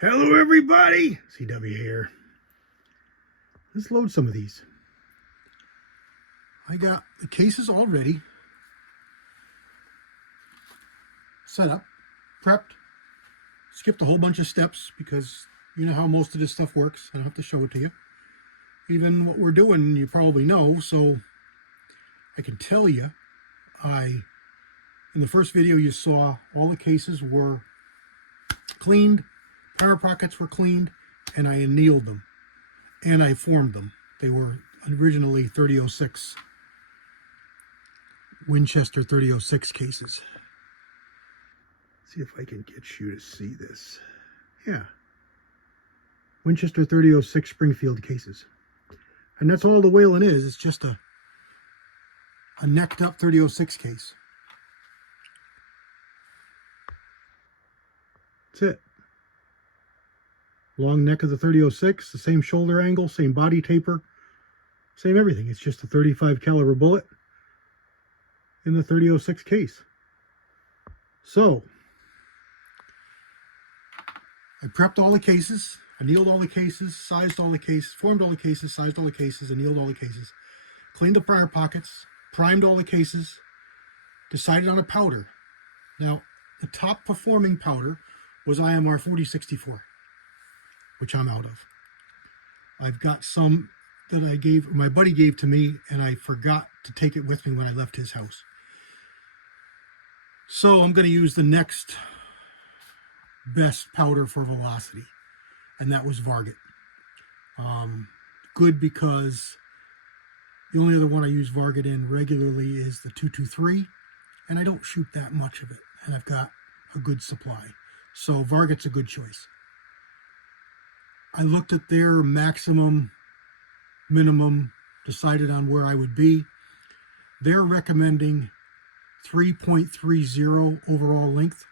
Hello everybody, CW here. Let's load some of these. I got the cases all ready, set up, prepped, skipped a whole bunch of steps because you know how most of this stuff works. I don't have to show it to you. Even what we're doing you probably know, so I can tell you, in the first video you saw, all the cases were cleaned, power pockets were cleaned, and I annealed them and I formed them. They were originally 3006 Winchester 3006 cases. Let's see if I can get you to see this. Yeah, Winchester 3006 Springfield cases, and that's all the Whelen is. It's just a necked up 3006 case. That's it. Long neck of the 3006, the same shoulder angle, same body taper, same everything. It's just a 35 caliber bullet in the 3006 case. So I prepped all the cases, annealed all the cases, sized all the cases, formed all the cases, sized all the cases, annealed all the cases, cleaned the primer pockets, primed all the cases, decided on a powder. Now, the top performing powder was IMR 4064. Which I'm out of. I've got some that my buddy gave to me, and I forgot to take it with me when I left his house. So I'm going to use the next best powder for velocity, and that was Varget. Good because the only other one I use Varget in regularly is the 223, and I don't shoot that much of it, and I've got a good supply. So Varget's a good choice. I looked at their maximum, minimum, decided on where I would be. They're recommending 3.30 overall length.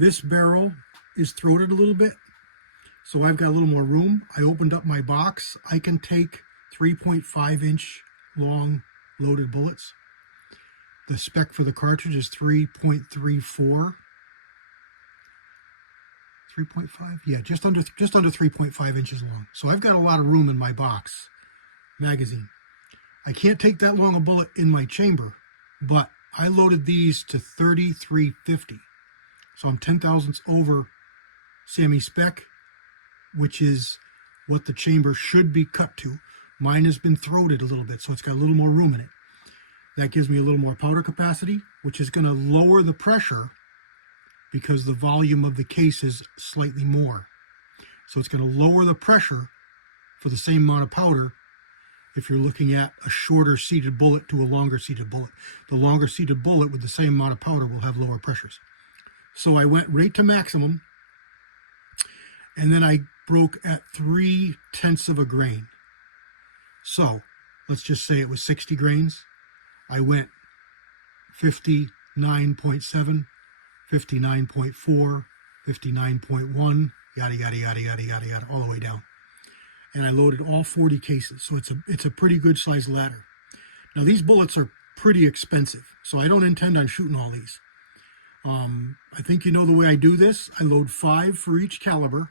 This barrel is throated a little bit, so I've got a little more room. I opened up my box. I can take 3.5 inch long loaded bullets. The spec for the cartridge is 3.34. 3.5, yeah, just under 3.5 inches long. So I've got a lot of room in my box magazine. I can't take that long a bullet in my chamber, but I loaded these to 3350. So I'm 10 thousandths over SAMI spec, which is what the chamber should be cut to. Mine has been throated a little bit, so it's got a little more room in it. That gives me a little more powder capacity, which is going to lower the pressure because the volume of the case is slightly more. So it's going to lower the pressure for the same amount of powder if you're looking at a shorter seated bullet to a longer seated bullet. The longer seated bullet with the same amount of powder will have lower pressures. So I went right to maximum, and then I broke at 0.3 of a grain. So let's just say it was 60 grains. I went 59.7, 59.4, 59.1, yada, yada, yada, yada, yada, yada, all the way down. And I loaded all 40 cases, so it's a pretty good size ladder. Now, these bullets are pretty expensive, so I don't intend on shooting all these. I think you know the way I do this. I load 5 for each caliber,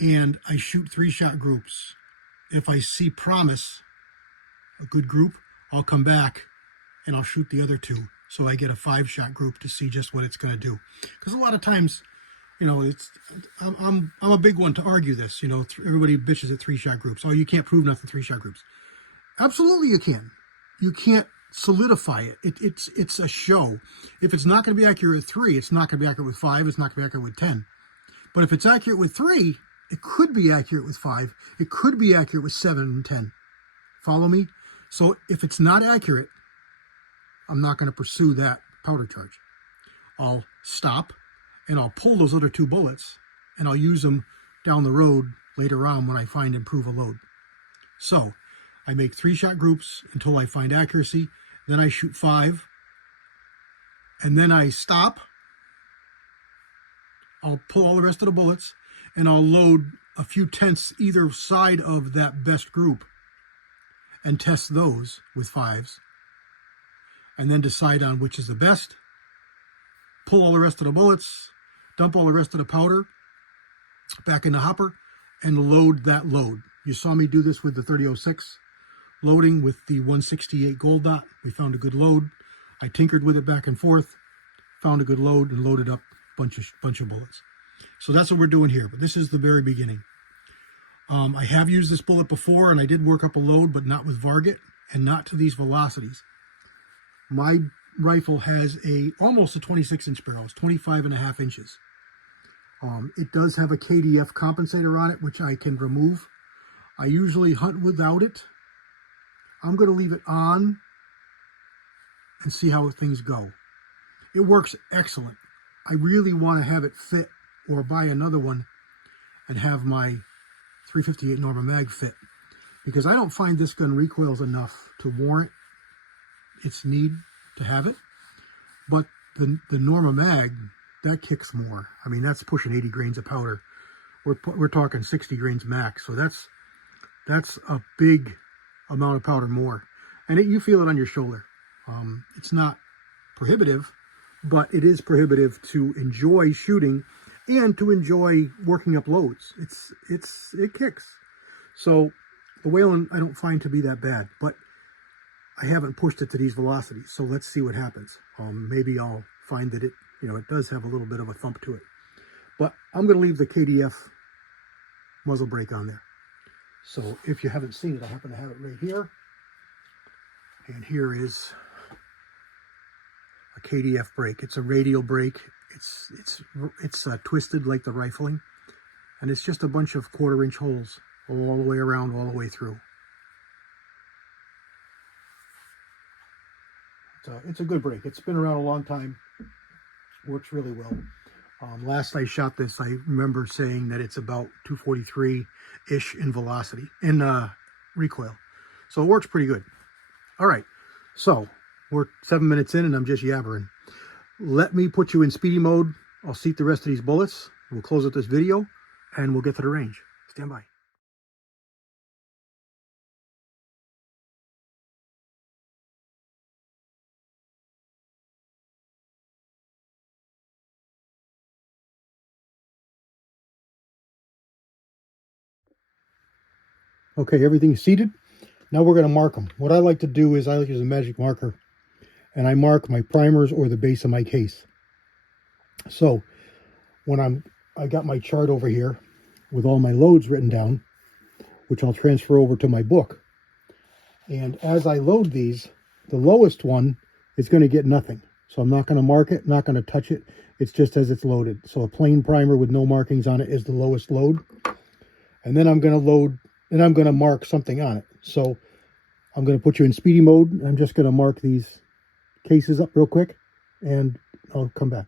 and I shoot 3-shot groups. If I see promise, a good group, I'll come back and I'll shoot the other 2. So I get a 5-shot group to see just what it's going to do. Because a lot of times, you know, I'm a big one to argue this. You know, everybody bitches at 3-shot groups. Oh, you can't prove nothing 3-shot groups. Absolutely, you can. You can't solidify it. It's a show. If it's not going to be accurate with 3, it's not going to be accurate with 5. It's not going to be accurate with 10. But if it's accurate with 3, it could be accurate with 5. It could be accurate with 7 and 10. Follow me? So if it's not accurate, I'm not going to pursue that powder charge. I'll stop and I'll pull those other 2 bullets and I'll use them down the road later on when I find improve a load. So I make 3-shot groups until I find accuracy. Then I shoot 5 and then I stop. I'll pull all the rest of the bullets and I'll load a few tenths either side of that best group and test those with 5s. And then decide on which is the best, pull all the rest of the bullets, dump all the rest of the powder back in the hopper, and load that load. You saw me do this with the 3006, loading with the 168 gold dot. We found a good load. I tinkered with it back and forth, found a good load, and loaded up a bunch of bullets. So that's what we're doing here, but this is the very beginning. I have used this bullet before, and I did work up a load, but not with Varget and not to these velocities. My rifle has almost a 26-inch barrel. It's 25.5 inches. It does have a KDF compensator on it, which I can remove. I usually hunt without it. I'm going to leave it on and see how things go. It works excellent. I really want to have it fit or buy another one and have my 358 Norma mag fit, because I don't find this gun recoils enough to warrant its need to have it. But the Norma mag, that kicks more. I mean, that's pushing 80 grains of powder. We're talking 60 grains max. So that's a big amount of powder more, and you feel it on your shoulder. It's not prohibitive, but it is prohibitive to enjoy shooting and to enjoy working up loads. It kicks. So the Whelen I don't find to be that bad, but I haven't pushed it to these velocities. So let's see what happens. Maybe I'll find that it does have a little bit of a thump to it. But I'm going to leave the KDF muzzle brake on there. So if you haven't seen it, I happen to have it right here. And here is a KDF brake. It's a radial brake. It's twisted like the rifling, and it's just a bunch of 1/4-inch holes all the way around, all the way through. It's a good brake. It's been around a long time. Works really well. Last I shot this, I remember saying that it's about 243-ish in velocity, in recoil. So it works pretty good. All right, so we're 7 minutes in and I'm just yabbering. Let me put you in speedy mode. I'll seat the rest of these bullets. We'll close out this video and we'll get to the range. Stand by. Okay, everything's seated. Now we're going to mark them. What I like to do is I like to use a magic marker, and I mark my primers or the base of my case. So when I got my chart over here with all my loads written down, which I'll transfer over to my book. And as I load these, the lowest one is going to get nothing. So I'm not going to mark it, not going to touch it. It's just as it's loaded. So a plain primer with no markings on it is the lowest load. And then I'm going to load, and I'm going to mark something on it. So I'm going to put you in speedy mode. I'm just going to mark these cases up real quick, and I'll come back.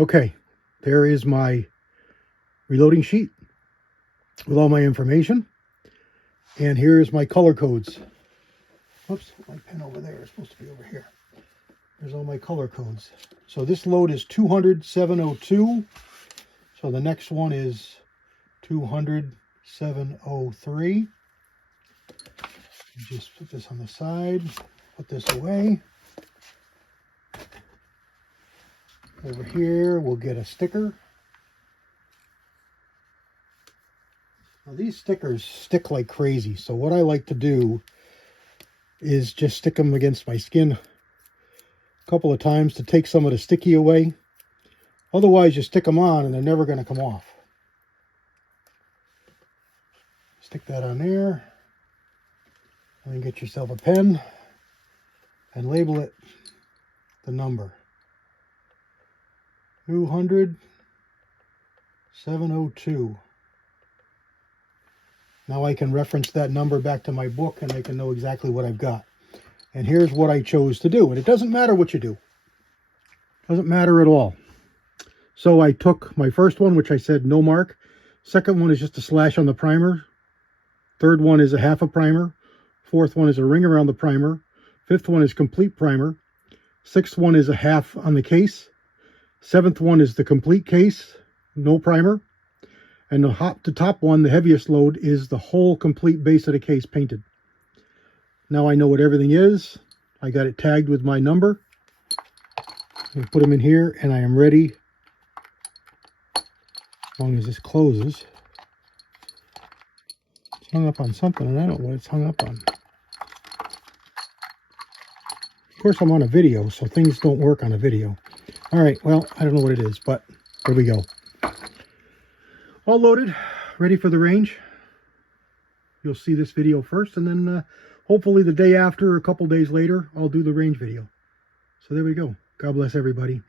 Okay, there is my reloading sheet with all my information. And here is my color codes. Oops, my pen over there is supposed to be over here. There's all my color codes. So this load is 200-702. So the next one is 200-703. Just put this on the side, put this away. Over here, we'll get a sticker. Now these stickers stick like crazy, so what I like to do is just stick them against my skin a couple of times to take some of the sticky away. Otherwise, you stick them on and they're never going to come off. Stick that on there. And then get yourself a pen and label it the number. 200-702. Now I can reference that number back to my book and I can know exactly what I've got. And here's what I chose to do. And it doesn't matter what you do. Doesn't matter at all. So I took my first one, which I said no mark. Second one is just a slash on the primer. Third one is a half a primer. Fourth one is a ring around the primer. Fifth one is complete primer. 6th one is a half on the case. 7th one is the complete case, no primer. And the top one, the heaviest load, is the whole complete base of the case painted. Now I know what everything is. I got it tagged with my number. I put them in here and I am ready. As long as this closes. It's hung up on something and I don't know what it's hung up on. Of course I'm on a video, so things don't work on a video. Alright, well, I don't know what it is, but there we go. All loaded, ready for the range. You'll see this video first, and then hopefully the day after, or a couple days later, I'll do the range video. So there we go. God bless everybody.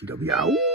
CW out.